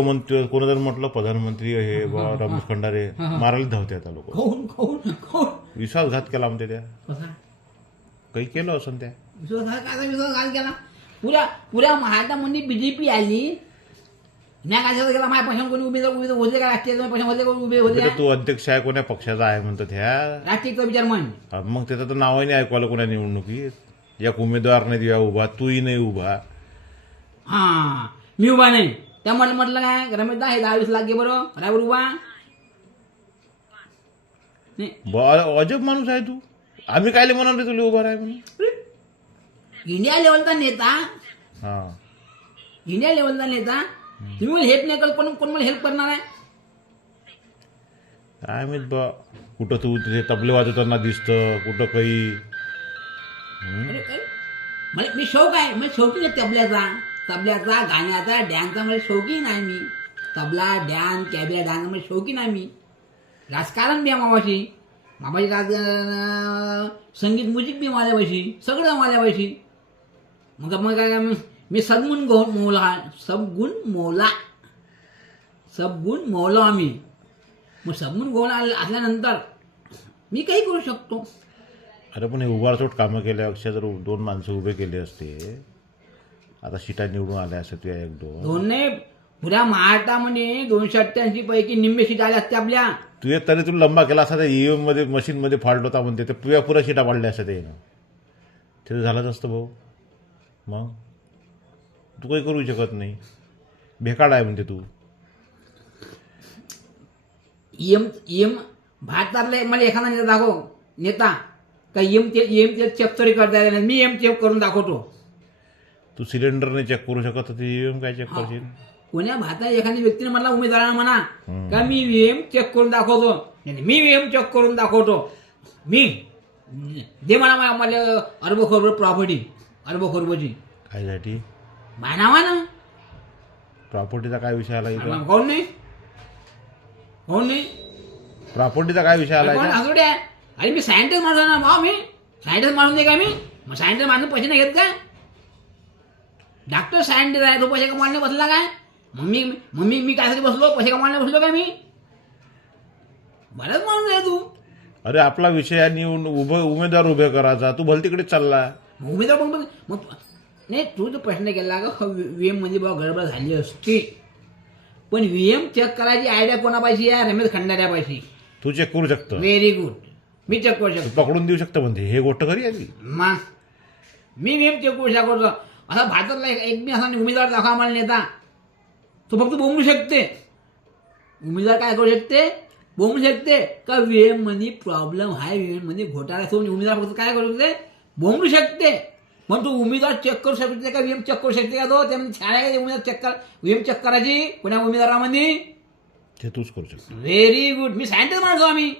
मुख्यमंत्री कोणी जर म्हटलं प्रधानमंत्री हे बा रमेश खंडारे मारायला धावते आता लोक. विश्वासघात केला म्हणते त्या काही केलं असं त्या विश्वासघात केला. पुऱ्या महाराष्ट्रामध्ये बीजेपी आली. नाही काय गेला माझ्या पक्षात कोणी उमेदवार होते का? राष्ट्रीय पक्षामध्ये कोणी उभे होते? तू अध्यक्ष आहे कोण्या पक्षाचा आहे म्हणतात ह्या राष्ट्रीयचा विचार म्हण. मग त्याचं तर नावही नाही ऐकवायला कोणा निवडणुकीत. एक उमेदवार नाही दिवा उभा, तूही नाही उभा. हा मी उभा नाही त्या म्हटलं काय रमेश दा हे 10-20 लाख घे बरं रायवर उभा नाही. अजब माणूस आहे तू. आम्ही काय म्हणाल रे तुला उभा राह म्हणून. इंडिया लेवलचा नेता, हा इंडिया लेवलचा नेता तुम्ही मला हेल्प नाही कर, कोण मला हेल्प करणार आहे? काय माहित बा. कुठं तू तिथे तबले वाजवताना दिसतं, कुठं काही. मला मी शौक आहे, मला शौकीन आहे तबल्याचा गाण्याचा डॅन्सचा मला शौकीन आहे. मी तबला डॅन्स कॅबिया डान्स मला शौकीन आहे. मी राजकारण बी मावाशी संगीत म्युझिक बी माझ्यापाशी सगळं माझ्यापाशी. मग काय मी सद्गुण मौला आम्ही. मग सद्गुण गौण असल्यानंतर मी काही करू शकतो. अरे पण हे उभारचोट कामं केल्यापेक्षा जर 2 माणसं उभे केले असते, आता सीटा निवडून आल्या असं तुझ्या 1-2 नाही. पुऱ्या महाराष्ट्रामध्ये 288 पैकी निम्मे सीट आल्या असते आपल्या. तुझ्या तरी तुला लंबा केला असता. ईव्हीएम मध्ये मशीन मध्ये फॉल्ट होता म्हणते ते पुऱ्या सीटा पाडल्या असत्या ते. ते झालंच असतं भाऊ. मग तू काही करू शकत नाही. भेकाड आहे म्हणते तू. एम भारतातले मला एखादा नेता दाखव, नेता का एम ते चेक तरी करता येणार. मी एम चेक करून दाखवतो. तू सिलेंडर नाही चेक करू शकत तर ईव्हीएम काय चेक करशील? कोण्या भारतात एखाद्या व्यक्तीने मला उमेदवारांना म्हणा का मी ईव्हीएम चेक करून दाखवतो. मी ईव्हीएम चेक करून दाखवतो. मी दे म्हणा मला अरबखोर प्रॉपर्टी अरबखोरची कायसाठी नावा ना. प्रॉपर्टीचा काय विषय आला इथं? कोण नाही प्रॉपर्टीचा काय विषय आला? अरे मी सायंटिस्ट माणूस ना भाऊ. मी सायंटिस्ट माणूस नाही का? मग सायंटिस्ट माणूस पैसे नाही घेत काय? डॉक्टर सायंटिस्ट आहे, तो पैसे कमावण्याने बसला काय? मग मी कायसाठी बसलो? पैसे कमावण्याने बसलो काय? मी बराच माणूस आहे तू. अरे आपला विषय आहे उमेदवार उभे करायचा. तू भल तिकडे चालला. उमेदवार मग नाही. तू जो प्रश्न केला का व्हीएम मध्ये बाबा गडबड झाली असती, पण व्हीएम चेक करायची आयडिया कोणापाशी आहे? रमेश खंडाऱ्यापाशी. तू चेक करू शकतो. Very good. मी चेक करू शकतो. पकडून देऊ शकतो म्हणते. हे गोष्ट खरी आहे. मग मी व्हीएम चेक करू शकतो. असा भारतातला एक मी असा उमेदवार दाखवा मला नेता, तो फक्त बोंबू शकते. उमेदवार काय करू शकते? बोंबू शकते का व्हीएम मध्ये प्रॉब्लेम आहे, व्हीएम मध्ये घोटाळा आहे. उमेदवार फक्त काय करू शकते? बोंबू शकते. पण तू उमेदवार चेक करू शकते का? व्हीएम चेक करू शकते का? तो त्यामध्ये छान आहे का उमेदवार चेक कर? व्हीएम चेक करायची कोणा उमेदवारामध्ये? ते तूच करू शकतो. Very good. मी सायंटिस्ट माणसो आम्ही.